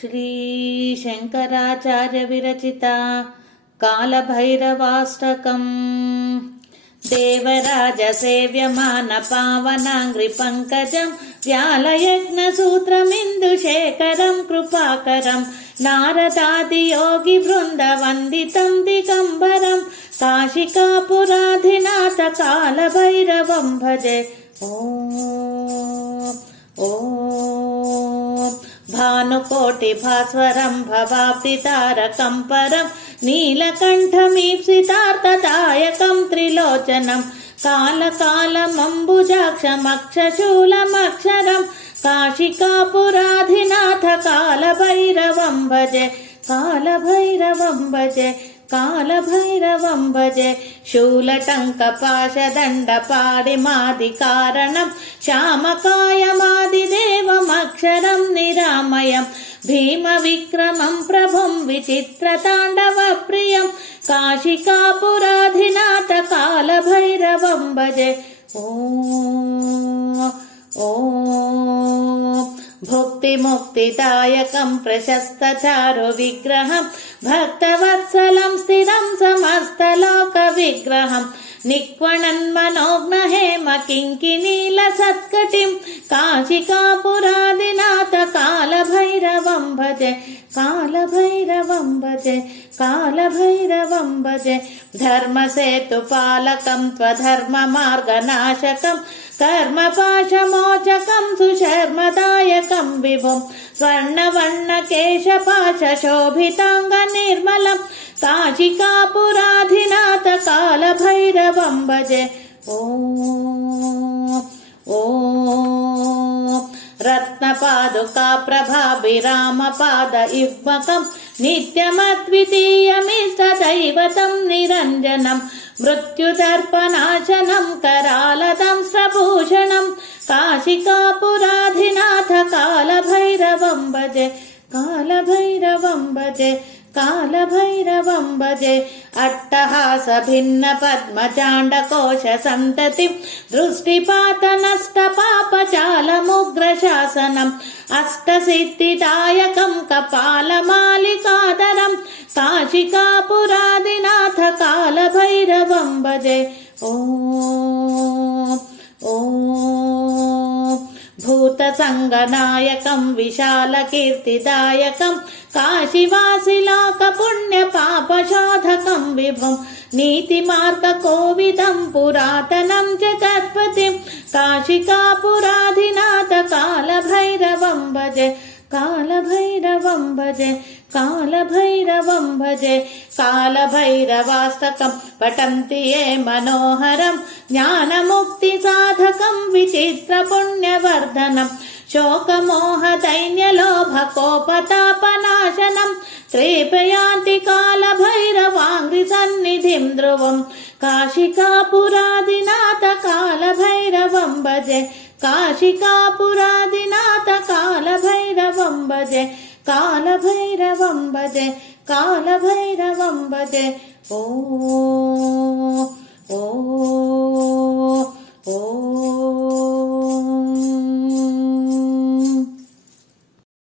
श्री शंकराचार्य विरचिता कालभैरवाष्टकम् देवराज सेव्यमान पावनांग्रि पंकजं व्यालयज्ञसूत्रमिन्दुशेखरं कृपाकरं नारदादि योगी वृंद वंदितं दिगंबरं काशिकापुराधिनाथ कालभैरवं भजे। भानुकोटि भास्वरं भवाब्दितारकं परं नीलकण्ठमीप्सितार्थदायकं त्रिलोचनं कालकालमम्बुजाक्षमक्षशूलमक्षरं काशिकापुराधिनाथ कालभैरवं भजे कालभैरवं भजे कालभैरवं भजे। शूलटङ्कपाशदण्डपाडिमादिकारणं श्यामकायमादिदेवमक्षरं निरामयं भीमविक्रमं प्रभुं विचित्रताण्डवप्रियं काशिकापुराधिनाथ कालभैरवं भजे। भुक्तिमुक्तिदायकं प्रशस्तचारु विग्रहं भक्तवत्सलं स्थिरं समस्तलोकविग्रहं निक्वणन्मनोज्ञहेम किङ्किनीलसत्कटिं काशिकापुराधिनाथ कालभैरवं भजे कालभैरवं भजे कालभैरवं भजे। धर्मसेतुपालकं त्वधर्ममार्गनाशकं कर्मपाशमोचकं सुशर्मदायकं विभुं स्वर्णवर्णकेशपाशशोभिताङ्गनिर्मलं काशिकापुराधिनाथ कालभैरवं भजे। रत्नपादुका प्रभाभिरामपादयुग्मकं नित्यमद्वितीयमिष्टदैवतं निरञ्जनं मृत्युदर्पनाशनं करालदंस्त्रभूषणं काशिकापुराधिनाथ कालभैरवं भजे कालभैरवं भजे कालभैरवं भजे। अट्टहासभिन्न पद्मचाण्डकोश सन्ततिं दृष्टिपातनष्टपापचालमुग्रशासनम् अष्टसिद्धिदायकं कपालमालिकाधरं काशिकापुराधिनाथ कालभैरवं भजे। भूतसङ्गनायकं विशालकीर्तिदायकं काशीवासिलोकपुण्यपापशोधकं विभुं नीतिमार्गकोविदं पुरातनं जगत्पतिं काशिकापुराधिनाथ कालभैरवं भजे कालभैरवं भजे कालभैरवं भजे। कालभैरवाष्टकं पठन्ति ये मनोहरं ज्ञानमुक्तिसाधकं विचित्रपुण्यवर्धनं शोकमोहदैन्यलोभकोपतापनाशनं कृपयान्ति कालभैरवाङ्घ्रिसन्निधिं ध्रुवं काशिकापुराधिनाथ कालभैरवं भजे काशिकापुराधिनाथ कालभैरवं भजे कालभैरवं भजे कालभैरवं भजे।